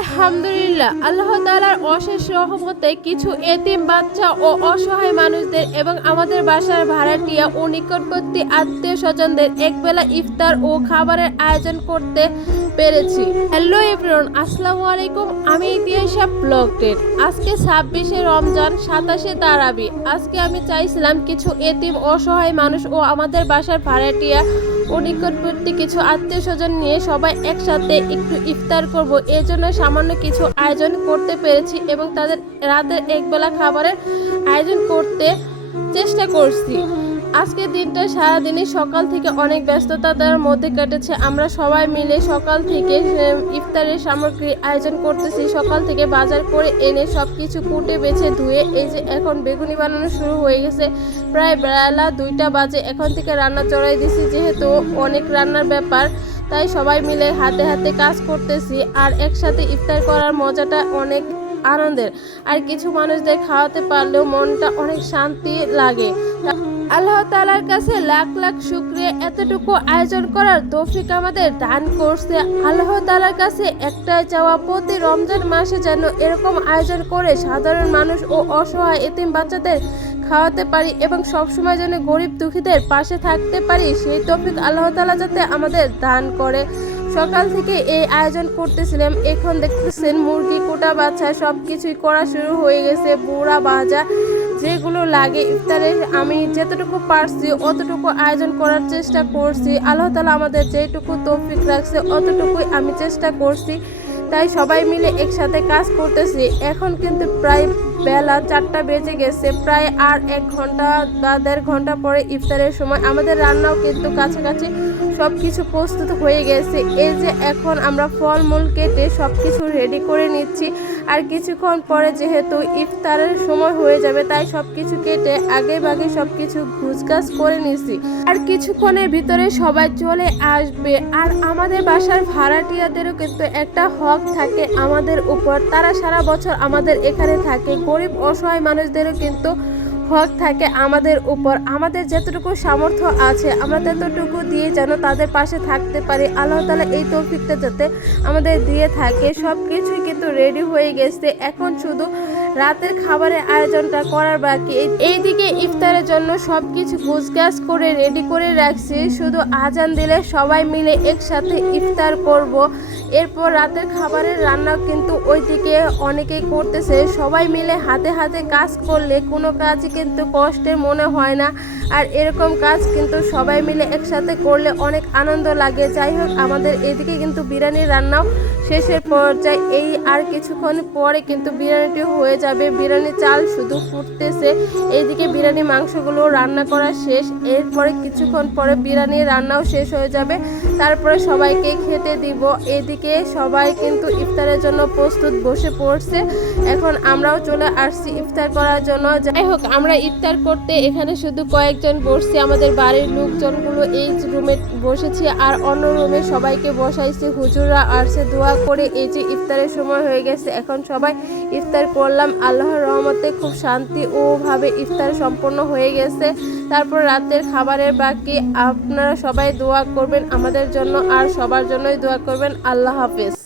আলহামদুলিল্লাহ, আল্লাহ তাআলার অশেষ রহমতে কিছু এতিম বাচ্চা ও অসহায় মানুষদের এবং আমাদের বাসার ভাড়াটিয়া ও নিকটবর্তী আত্মীয় স্বজনদের একবেলা ইফতার ও খাবারের আয়োজন করতে পেরেছি। হ্যালো এভরিওয়ান, আসসালামু আলাইকুম। আমি ইতিহাসা ব্লগ 10। আজকে 26শে রমজান, 27শে তারাবি। আজকে আমি চাইছিলাম কিছু এতিম অসহায় মানুষ ও আমাদের বাসার ভাড়াটিয়া ও নিকটবর্তী কিছু আত্মীয় স্বজন নিয়ে সবাই একসাথে একটু ইফতার করব। এর জন্য সামান্য কিছু আয়োজন করতে পেরেছি এবং তাদের রাতের একবেলা খাবারের আয়োজন করতে চেষ্টা করছি। আজকের দিনটা সারাদিনই সকাল থেকে অনেক ব্যস্ততার মধ্যে কেটেছে। আমরা সবাই মিলে সকাল থেকে ইফতারের সামগ্রী আয়োজন করতেছি। সকাল থেকে বাজার করে এনে সব কিছু কুটে বেছে ধুয়ে এই যে এখন বেগুনি বানানো শুরু হয়ে গেছে। প্রায় বেলা 2টা বাজে। এখন থেকে রান্না চড়াই দিছি, যেহেতু অনেক রান্নার ব্যাপার, তাই সবাই মিলে হাতে হাতে কাজ করতেছি। আর একসাথে ইফতার করার মজাটা অনেক আনন্দের। আর কিছু মানুষদের খাওয়াতে পারলেও মনটা অনেক শান্তি লাগে। আল্লাহ তাআলার কাছে লাখ লাখ শুকরিয়া, এতটুকু আয়োজন করার তৌফিক আমাদের দান করছে। আল্লাহ তাআলার কাছে একটাই চাওয়া, প্রতি রমজান মাসে যেন এরকম আয়োজন করে সাধারণ মানুষ ও অসহায় এতিম বাচ্চাদের খাওয়াতে পারি এবং সবসময় যেন গরিব দুঃখীদের পাশে থাকতে পারি, সেই তৌফিক আল্লাহ তাআলা যাতে আমাদের দান করে। সকাল থেকে এই আয়োজন করতেছিলাম। এখন দেখতেছেন মুরগি কোটা বাচ্চা সব কিছুই করা শুরু হয়ে গেছে। বুড়া ভাজা যেগুলো লাগে ইফতারে, আমি যতটুকু পারছি অতটুকু আয়োজন করার চেষ্টা করছি। আল্লাহ তাআলা আমাদের যেটুকু তৌফিক রাখছে অতটুকুই আমি চেষ্টা করছি। তাই সবাই মিলে একসাথে কাজ করতেছি। এখন কিন্তু প্রায় বেলা 4টা বেজে গেছে। প্রায় আর 1 ঘন্টা বা 1.5 ঘন্টা পরে ইফতারের সময়। আমাদের রান্নাও কিন্তু কাছাকাছি সব কিছু প্রস্তুত হয়ে গেছে। এই যে এখন আমরা ফলমূল কেটে সব কিছু রেডি করে নিচ্ছি। আর কিছুক্ষণ পরে যেহেতু ইফতারের সময় হয়ে যাবে, তাই সব কিছু কেটে আগে ভাগে সব কিছু গুছগাছ করে নিচ্ছি। আর কিছুক্ষণের ভিতরে সবাই চলে আসবে। আর আমাদের বাসার ভাড়াটিয়াদেরও কিন্তু একটা হক থাকে আমাদের উপর। তারা সারা বছর আমাদের এখানে থাকে। গরিব অসহায় মানুষদেরও কিন্তু হক থাকে আমাদের উপর। আমাদের যতটুকু সামর্থ্য আছে আমরা ততটুকু দিয়ে যেন তাদের পাশে থাকতে পারি। আল্লাহ তাআলা এই তৌফিকটা যাতে আমাদের দিয়ে থাকে। সব কিছুই কিন্তু রেডি হয়ে গেছে। এখন শুধু রাতের খাবারের আয়োজনটা করার বাকি। এইদিকে ইফতারের জন্য সব কিছু গুছগাছ করে রেডি করে রাখছি। শুধু আজান দিলে সবাই মিলে একসাথে ইফতার করব। এরপর রাতের খাবারের রান্না কিন্তু ওইদিকে অনেকেই করতেছে। সবাই মিলে হাতে হাতে কাজ করলে কোনো কাজই কিন্তু কষ্টের মনে হয় না। আর এরকম কাজ কিন্তু সবাই মিলে একসাথে করলে অনেক আনন্দ লাগে। যাই হোক, আমাদের এদিকে কিন্তু বিরিয়ানির রান্নাও শেষের পর্যায়ে। এই আর কিছুক্ষণ পরে কিন্তু বিরিয়ানিটি হয়ে যাবে। বিরিয়ানি চাল শুধু ফুটতেছে। এইদিকে বিরিয়ানি মাংসগুলো রান্না করা শেষ। এরপরে কিছুক্ষণ পরে বিরিয়ানির রান্নাও শেষ হয়ে যাবে। তারপরে সবাইকে খেতে দিব। এদিকে সবাই কিন্তু ইফতারের জন্য প্রস্তুত বসে পড়ছে। এখন আমরাও চলে আসছি ইফতার করার জন্য। যাই হোক, আমরা ইফতার করতে এখানে শুধু কয়েকজন বসছি। আমাদের বাড়ির লোকজনগুলো এই রুমে বসেছি আর অন্য রুমে সবাইকে বসাইছি। হুজুররা আসছে দোয়া করে। এই যে ইফতারের সময় হয়ে গেছে, এখন সবাই ইফতার করলাম। আল্লাহর রহমতে খুব শান্তি ও ভাবে ইফতার সম্পন্ন হয়ে গেছে। তারপর রাতের খাবারের বাকি। আপনারা সবাই দোয়া করবেন আমাদের জন্য আর সবার জন্যই দোয়া করবেন। আল্লাহ হাফেজ।